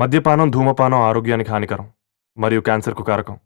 మద్యపానం, ధూమపానం ఆరోగ్యానికి హానికరం మరియు క్యాన్సర్కు కారకం.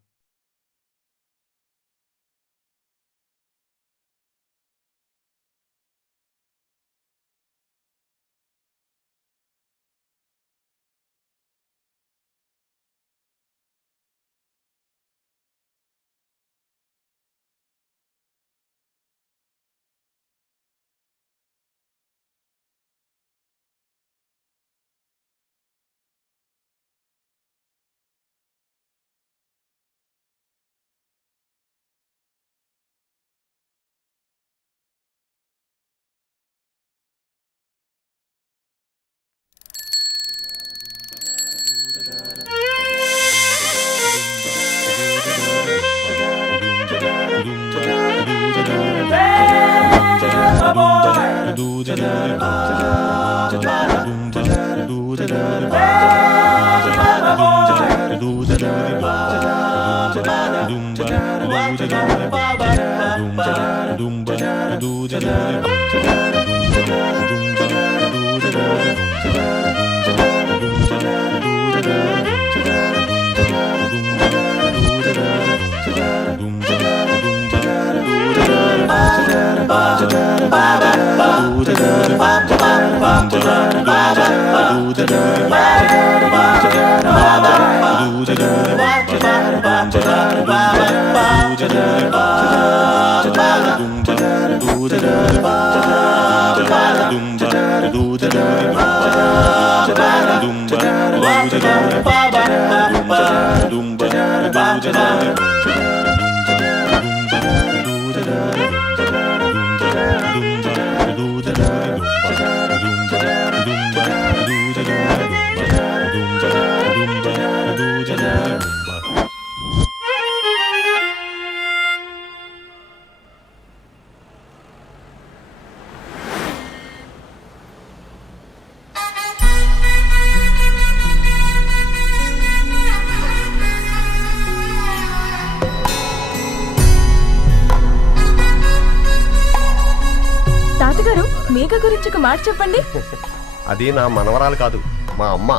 తాతగారు, మేఘ గురించి ఒక మాట చెప్పండి. అది నా మనవరాలు కాదు, మా అమ్మ.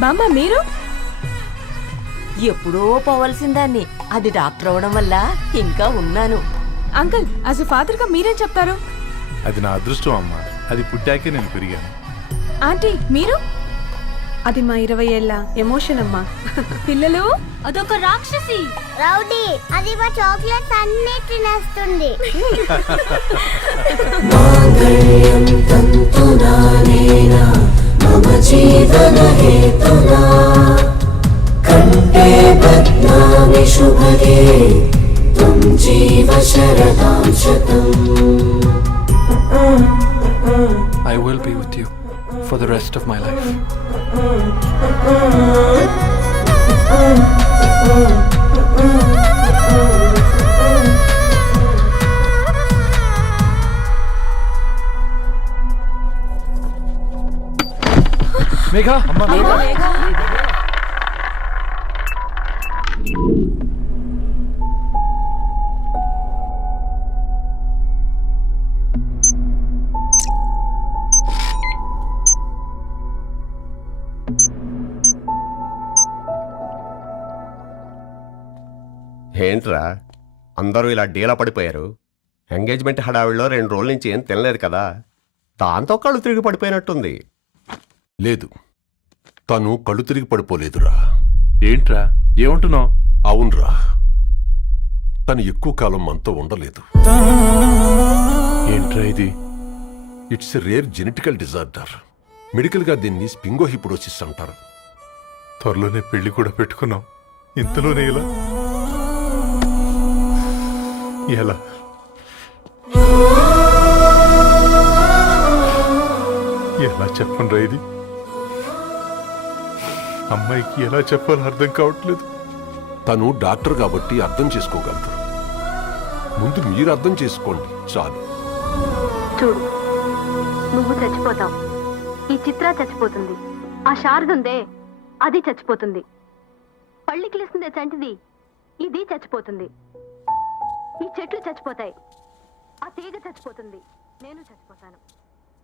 బామ్మ, మీరు ఎప్పుడో పోవలసిందాన్ని, అది డాక్టర్ అవడం వల్ల ఇంకా ఉన్నాను. అంకుల్, యాజ్ ఎ ఫాదర్ గా మీరేం చెప్తారు? అది నా అదృష్టం అమ్మా, అది పుట్టాకే నేను పెరిగాను. ఆంటీ, మీరు? అది మా 20 ఏళ్ల ఎమోషన్ అమ్మా. పిల్లలు, అదొక రాక్షసి రౌడీ, అది మా చాక్లెట్స్ అన్ని తినేస్తుంది. కంటే బద్నామి శుభగే త్వం జీవ శరదాం శతం. I will be with you for the rest of my life. Megha, amma. ఏంట్రా అందరూ ఇలా డీలా పడిపోయారు? ఎంగేజ్మెంట్ హడావిడిలో 2 రోజుల నుంచి ఏం తినలేదు కదా, దాంతో కళ్ళు తిరిగి పడిపోయినట్టుంది. లేదు, తను కళ్ళు తిరిగి పడిపోలేదురా. ఏంట్రా ఏమంటున్నావు? అవునరా, తను ఎక్కువ కాలం మనతో ఉండలేదు. ఏంట్రా ఇది? It's a rare genetical disorder. మెడికల్గా దీన్ని స్పింగోహిపోడోసిస్ అంటారు. త్వరలోనే పెళ్లి కూడా పెట్టుకున్నాం, ఇంతలోనే ఇలా ఎలా? ఎలా చెప్పండి రా ఇది? అమ్మాయికి ఎలా చెప్పాలో అర్థం కావట్లేదు. తను డాక్టర్ కాబట్టి అర్థం చేసుకోగలరు. ముందు మీరు అర్థం చేసుకోండి చాలు. చూడు, నువ్వు చచ్చిపోతావు, ఈ చిత్ర చచ్చిపోతుంది, ఆ శారదుందే అది చచ్చిపోతుంది, పళ్ళికిలిస్తుందే చంటిది ఇది చచ్చిపోతుంది, ఈ చెట్లు చచ్చిపోతాయి, ఆ తీగ చచ్చిపోతుంది, నేను చచ్చిపోతాను.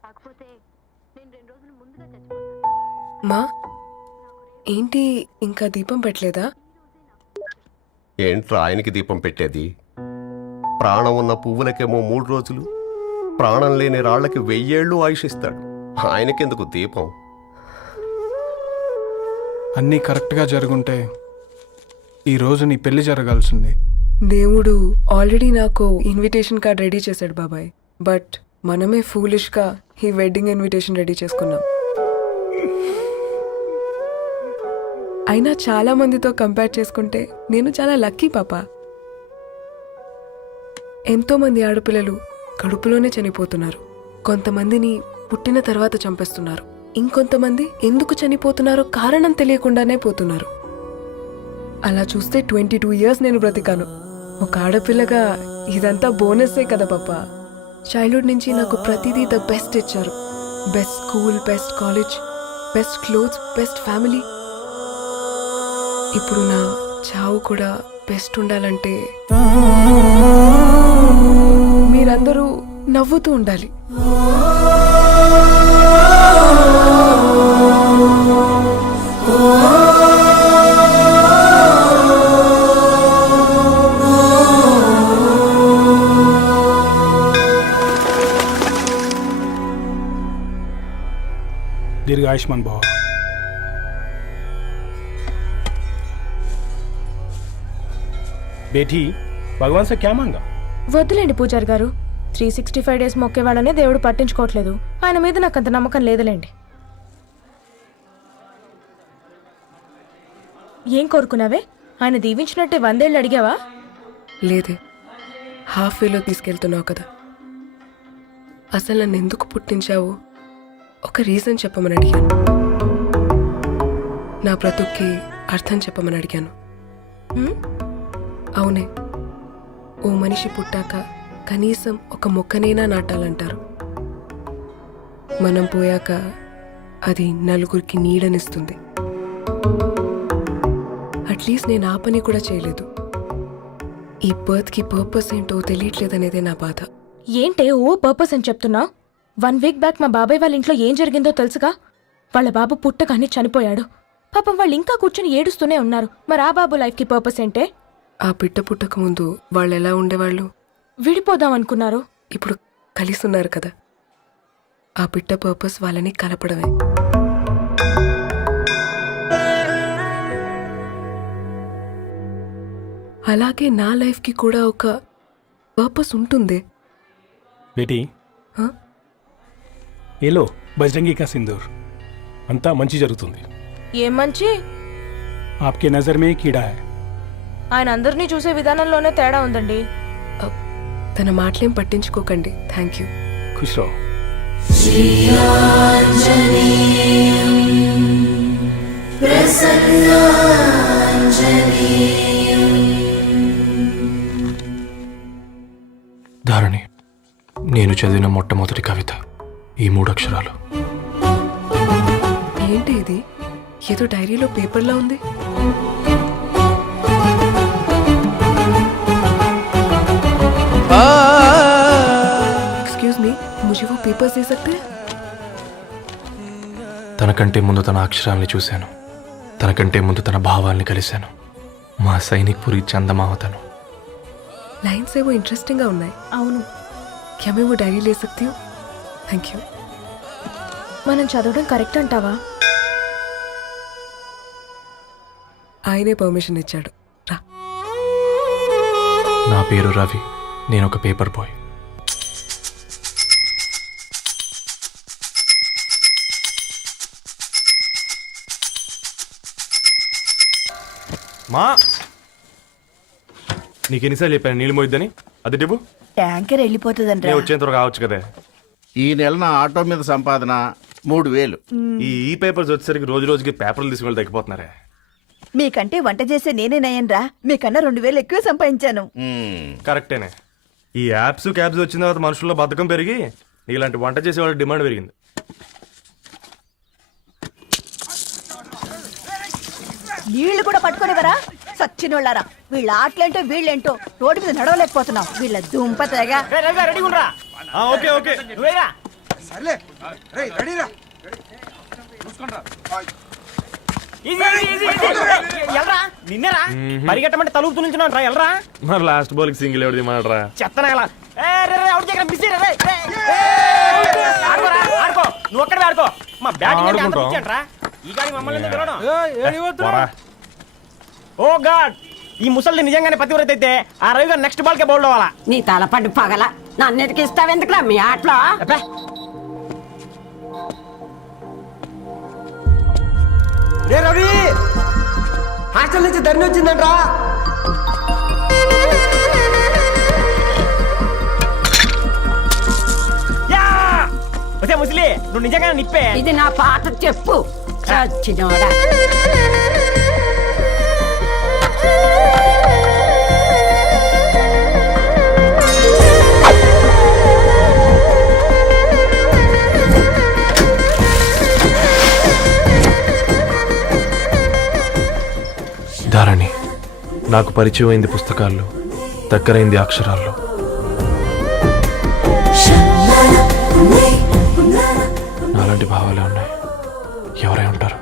కాకపోతే నేను 2 రోజులు ముందుగా చచ్చిపోతాను. మా ఏంటి ఇంకా దీపం పెట్టలేదా? ఏంట్రా ఆయనకి దీపం పెట్టేది? ప్రాణం ఉన్న పువ్వులకేమో 3 రోజులు, ప్రాణం లేని రాళ్లకి 1000 ఏళ్ళు ఆయుషిస్తాడు. ఆయనకెందుకు దీపం? అన్నీ కరెక్ట్గా జరుగుంటే ఈరోజు నీ పెళ్లి జరగాల్సింది. దేవుడు ఆల్రెడీ నాకు ఇన్విటేషన్ కార్డ్ రెడీ చేశాడు బాబాయ్. బట్ మనమే ఫూలిష్గా ఈ వెడ్డింగ్ ఇన్విటేషన్ రెడీ చేసుకున్నాం. అయినా చాలా మందితో కంపేర్ చేసుకుంటే నేను చాలా లక్కీ పాప. ఎంతో మంది ఆడపిల్లలు కడుపులోనే చనిపోతున్నారు. కొంతమందిని పుట్టిన తర్వాత చంపేస్తున్నారు. ఇంకొంతమంది ఎందుకు చనిపోతున్నారో కారణం తెలియకుండానే పోతున్నారు. అలా చూస్తే 22 ఇయర్స్ నేను బ్రతికాను. ఒక ఆడపిల్లగా ఇదంతా బోనస్సే కదా పాప. చైల్డ్హుడ్ నుంచి నాకు ప్రతిదీ ద బెస్ట్ ఇచ్చారు. Best school, best college, best clothes, best family. ఇప్పుడు నా చావు కూడా బెస్ట్ ఉండాలంటే మీరందరూ నవ్వుతూ ఉండాలి. దీర్ఘాయుష్మాన్ భవ. బేటీ భగవాన్ సే క్యా మాంగా? వద్దులేండి పూజారి గారు. 365 డేస్ మొక్కేవాళ్ళనే దేవుడు పట్టించుకోవట్లేదు. ఆయన మీద నాకు అంత నమ్మకం లేదులేండి. ఏం కోరుకున్నావే? ఆయన దీవించినట్టే 100 ఏళ్ళు అడిగావా? లేదే, హాఫ్ వేలో తీసుకెళ్తున్నావు కదా. అసలు నన్ను ఎందుకు పుట్టించావు ఒక రీజన్ చెప్పమని అడిగాను. నా బ్రతుక్కి అర్థం చెప్పమని అడిగాను. అవునే, ఓ మనిషి పుట్టాక కనీసం ఒక మొక్కనైనా నాటాలంటారు. మనం పోయాక అది నలుగురికి నీడనిస్తుంది. అట్లీస్ట్ నేను ఆ పని కూడా చేయలేదు. ఈ బర్త్కి పర్పస్ ఏంటో తెలియట్లేదనేదే నా బాధ. ఏంటే ఓ పర్పస్ అని చెప్తున్నా? 1 వీక్ బ్యాక్ మా బాబాయ్ వాళ్ళ ఇంట్లో ఏం జరిగిందో తెలుసుగా? వాళ్ళ బాబు పుట్టగానే చనిపోయాడు. పాపం వాళ్ళు ఇంకా కూర్చొని ఏడుస్తూనే ఉన్నారు. మరి ఆ బాబు లైఫ్కి పర్పస్ ఏంటే? ఆ బిడ్డ పుట్టక ముందు వాళ్ళు ఎలా ఉండేవాళ్ళు? విడిపోదాం అనుకున్నారు. ఇప్పుడు కలిసి ఉన్నారు కదా. ఆ బిడ్డ పర్పస్ వాళ్ళని కలపడమే. అలాగే నా లైఫ్కి కూడా ఒక పర్పస్ ఉంటుంది. బేటీ ఏలో బజరంగి కా సింధూర్. అంతా మంచి జరుగుతుంది. ఏం మంచి? ఆప్కే నజర్ మే కీడా హై. ఆయన అందరినీ చూసే విధానంలోనే తేడా ఉందండి. తన మాటలేం పట్టించుకోకండి. Thank you. ఖుష్ రహో. ధారణి, నేను చదివిన మొట్టమొదటి కవిత ఈ 3 అక్షరాలు. ఏంటి ఇది? ఏదో డైరీలో పేపర్లా ఉంది. एक्सक्यूज मी, मुझे वो पेपर्स दे सकते हैं? తనకంటే ముందు తన అక్షరాల్ని చూశాను. తనకంటే ముందు తన భావాల్ని కలిశాను. మా సైనిక్ పురి చందమావతను. लाइन्स है वो इंटरेस्टिंग గా ఉన్నాయి. అవును. क्या मैं वो डायरी ले सकती हूँ? Thank you. మనం చదవడం కరెక్ట్ అంటావా? ఆయనే పర్మిషన్ ఇచ్చాడు. రా. నా పేరు రవి. నేను ఒక పేపర్ బాయ్. మా నీకెన్నిసార్లు చెప్పాను నీళ్ళు మోయిద్దని? అది డిబు ట్యాంకర్ వెళ్ళిపోతుందండి. నేను వచ్చేంత వరకు కావచ్చు కదా. ఈ నెల నా ఆటో మీద సంపాదన 3000. ఈ పేపర్స్ వచ్చేసరికి రోజు రోజుకి పేపర్లు తీసుకుని తగ్గిపోతున్నారే. మీకంటే వంట చేసే నేనే నయ్యన్రా. మీకన్నా 2000 ఎక్కువ సంపాదించాను. కరెక్టేనే. ఈ యాప్స్ క్యాబ్స్ వచ్చిన తర్వాత మనుషుల్లో బద్ధకం పెరిగి ఇలాంటి వంట చేసే వాళ్ళ డిమాండ్ పెరిగింది. నీళ్లు కూడా పట్టుకునేవరా సచ్చినోళ్ళారా. వీళ్ళ ఆటలేంటో వీళ్ళేంటో రోడ్డు మీద నడవలేకపోతున్నాం. వీళ్ళ దుంప తెగ. ఓకే ఓకే ఎల్రా నిన్నేరా పరిగెట్టమంటే తలుపు నుంచి ఎల్రా మరి లాస్ట్ బాల్ కి సింగిల్ ఎవరిది మాట్రా చెత్తనా ఆడుకో నువ్వు ఒక్కడే ఆడుకో మా బ్యాటింగ్ ఈ గాడి మమ్మల్ని పిలవడం. ఓ గాడ్ ఈ ముసలి నిజంగానే పతివ్రత అయితే ఆ రవి గారు నెక్స్ట్ బాల్ కే బౌల్డ్ అవ్వాలా. నీ తలపండి పగల నన్నిటికి ఇస్తావెందుకురా మీ ఆటలో. రే రవి హాస్టల్ నుంచి ధరణి వచ్చిందంట్రా. ముసలి నువ్వు నిజంగా నిప్పే. ఇది నా పాట చెప్పు చచ్చినోడా. ధారణి నాకు పరిచయం అయింది పుస్తకాల్లో, దగ్గరైంది అక్షరాల్లో. నాలాంటి భావాలే ఉన్నాయి. ఎవరై ఉంటారు?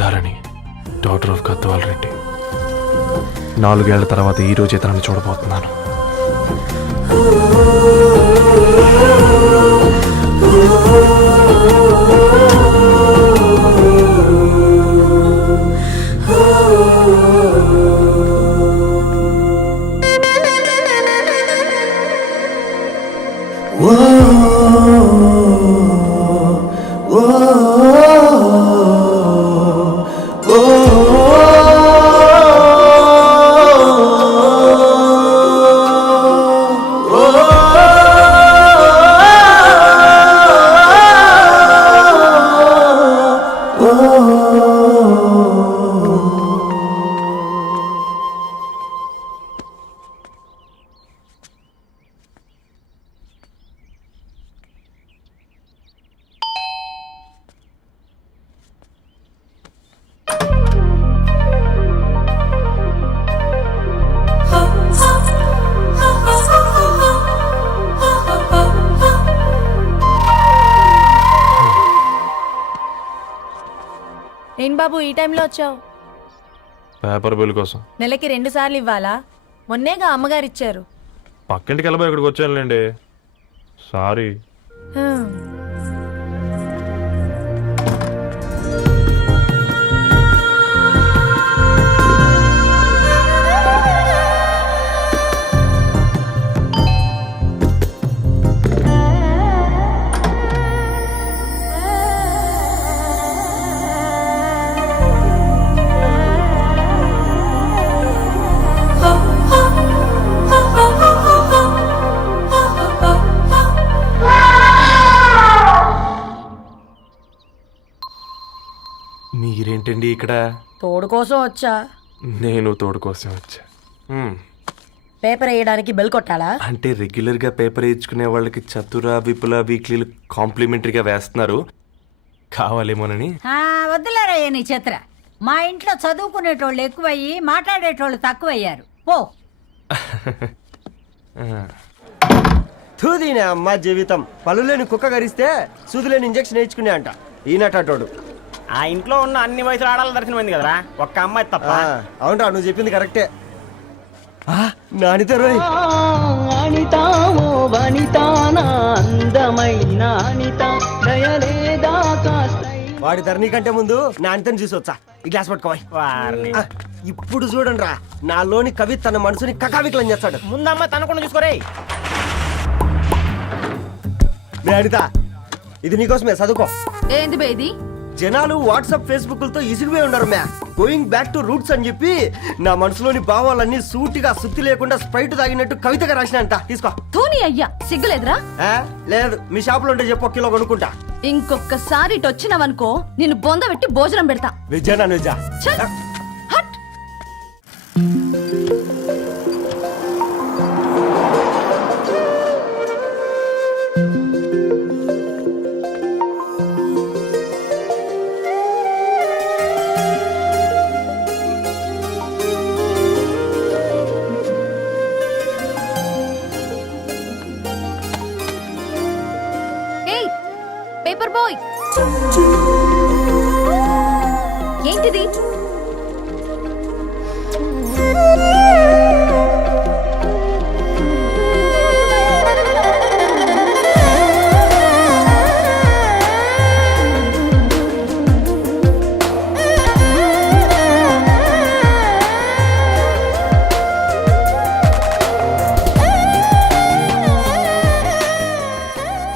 Dharani doctor of Gadwal Reddy. 4 ఏళ్ల తర్వాత ఈ రోజే తనని చూడబోతున్నాను. ఏం బాబు ఈ టైంలో వచ్చావు? పేపర్ బిల్ కోసం. నెలకి 2 సార్లు ఇవ్వాలా? మొన్నేగా అమ్మగారు ఇచ్చారు. పక్కింటికి వెళ్ళబోయి ఇక్కడికి వచ్చానులేండి. సారీ. మీరేంటండి ఇక్కడ? తోడు కోసం వచ్చా. నేను తోడు కోసం వచ్చా. పేపర్ వేయడానికి బెల్ కొట్టాలా? అంటే రెగ్యులర్గా పేపర్ వేయించుకునే వాళ్ళకి చతుర విపుల వీక్లీలు కాంప్లిమెంటరీగా వేస్తున్నారు, కావాలేమోనని. వద్దులేరా నీ చిత్ర. మా ఇంట్లో చదువుకునేటోళ్ళు ఎక్కువయ్యి మాట్లాడేటోళ్ళు తక్కువయ్యారు. పో. తూదీనే అమ్మ జీవితం. పళ్ళులేని కుక్క గరిస్తే సూదులేని ఇంజక్షన్ వేయించుకునే అంట ఈనటోడు. ఆ ఇంట్లో ఉన్న అన్ని వయసుల ఆడాల దర్శనమైంది కదరా, ఒక్క అమ్మాయి తప్ప. అవునరా, నువ్వు చెప్పింది కరెక్టే. నానిత రోయ్ వాడి ధరణి కంటే ముందు నానితని చూసి వచ్చా. ఈ గ్లాస్ పట్టుకోవాలి. ఇప్పుడు చూడండి రా, నాలోని కవి తన మనసుని కకావికలం చేస్తాడు. ముందమ్మ తనకుండా చూసుకోరే. నానిత ఇది నీకోసమే, చదువుకో. ఏంది బేది? జనాలు వాట్సాప్ ఫేస్బుక్లతో ఇసిగిపోయి ఉన్నారు మ్యా. గోయింగ్ బ్యాక్ టు రూట్స్ అని చెప్పి నా మనసులోని భావాలన్నీ సూటిగా సుత్తి లేకుండా స్ప్రైట్ తాగినట్టు కవితగా రాసినంట. తీసుకో. ధోని అయ్యా సిగ్గులేదురా? లేదు, మీ షాప్ లో ఉంటే చెప్పు, 1 కిలో కొనుక్కుంటా. ఇంకొకసారి ఇటు వచ్చినావనుకో నిన్ను బొంద పెట్టి భోజనం పెడతా. వెజ్జా నాన్ వెజ్జా? హట్. ఏంటిది?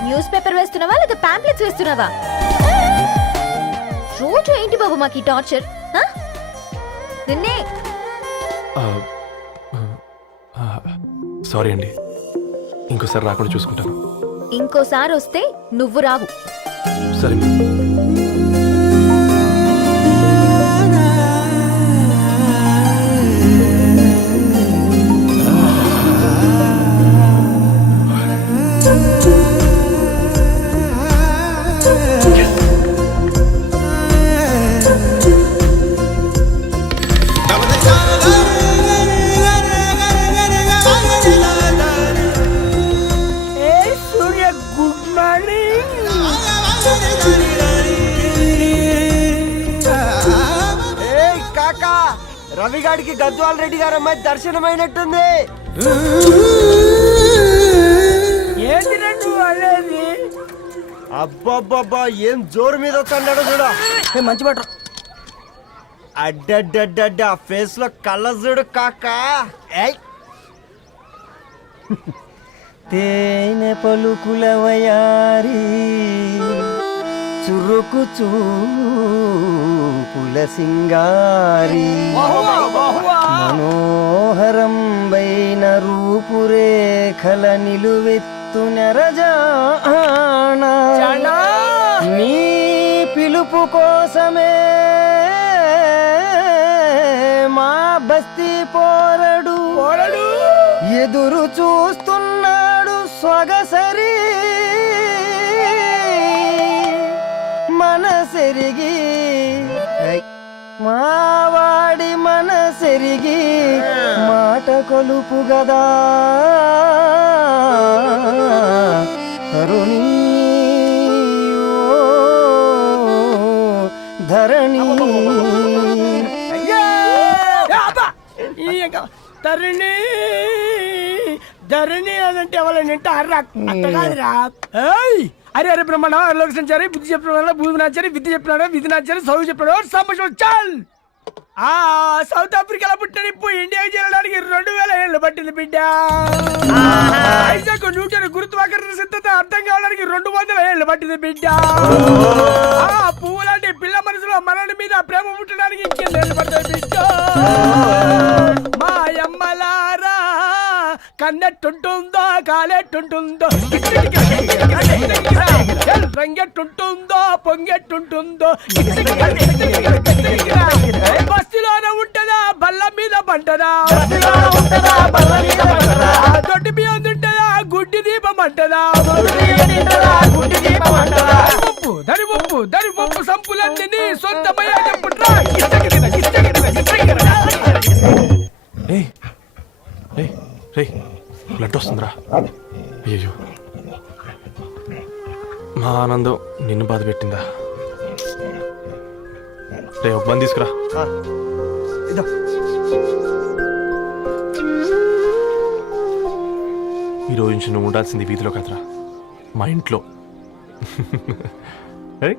న్యూస్ పేపర్ వేస్తున్నావా లేదా పాంప్లెట్స్ వేస్తున్నావా? రోజు ఏంటి బాబు మాకు ఈ టార్చర్? నిన్నే సారీ అండి, ఇంకోసారి రాకుండా చూసుకుంటాను. ఇంకోసారి వస్తే నువ్వు రావు. సరే. రవిగాడికి గద్వాల్ రెడ్డి గారు అమ్మాయి దర్శనమైనట్టుంది. అబ్బబ్బబ్బా ఏం జోరు మీద వస్తున్నాడో చూడు. మంచి మాట. అడ్డడ్డడ్డ ఫేస్ లో కళ్ళ చూడు కాకా. తేనె పలుకుల వయారి చురుకు చూపుల సింగారి మనోహరం వైన రూపురేఖల నిలువెత్తు నెరజానా నీ పిలుపు కోసమే మా బస్తీ పోరడు ఎదురు చూస్తున్నాడు సొగసరి మనసెరిగి మావాడి మనసెరిగి మాట కొలుపు గదా తరుణి ధరణి తరుణి ధరణి అనంటే ఎవరైనా అర్రా అట్ట కాదురా. అరే అరే బ్రహ్మణ లోక సంచారి బుద్ధి చెప్పిన భూమి నాచారి విద్య చెప్పినాడు విధి నాచారి చదువు చెప్పినాడు సంభాషణ చాల్. సౌత్ ఆఫ్రికాలో పుట్టిన ఇప్పుడు ఇండియాకి చేరడానికి 2000 ఏళ్ళు పట్టింది బిడ్డ. ఐజాక్ న్యూటన్ గురుత్వాకర్షణ సిద్ధత అర్థం కావడానికి 200 ఏళ్ళు పట్టింది బిడ్డ. పువ్వు లాంటి పిల్ల మనసులో మనని మీద ప్రేమ పుట్టడానికి ఇంకేళ్ళు పడతాయి బిడ్డ. మా అమ్మలారా కన్నెట్టుంటుందో కాలెట్టుంటుందో రంగెట్టుంటుందో పొంగెట్టుంటుందో బస్సులోనే ఉంటదా బల్ల మీద పంటదా దొడ్డి బియ్యం తింటదా గుడ్డి దీపం అంటదా దరి పప్పు సంపులన్నీ సొంతమయ్యేటప్పుడు బ్లడ్ వస్తుందిరా. అయ్యో మా ఆనందం నిన్ను బాధ పెట్టిందా? రే ఒక బంద్ తీసుకురా. ఈరోజు నుంచి నువ్వు ఉండాల్సింది వీధిలో కదరా, మా ఇంట్లో.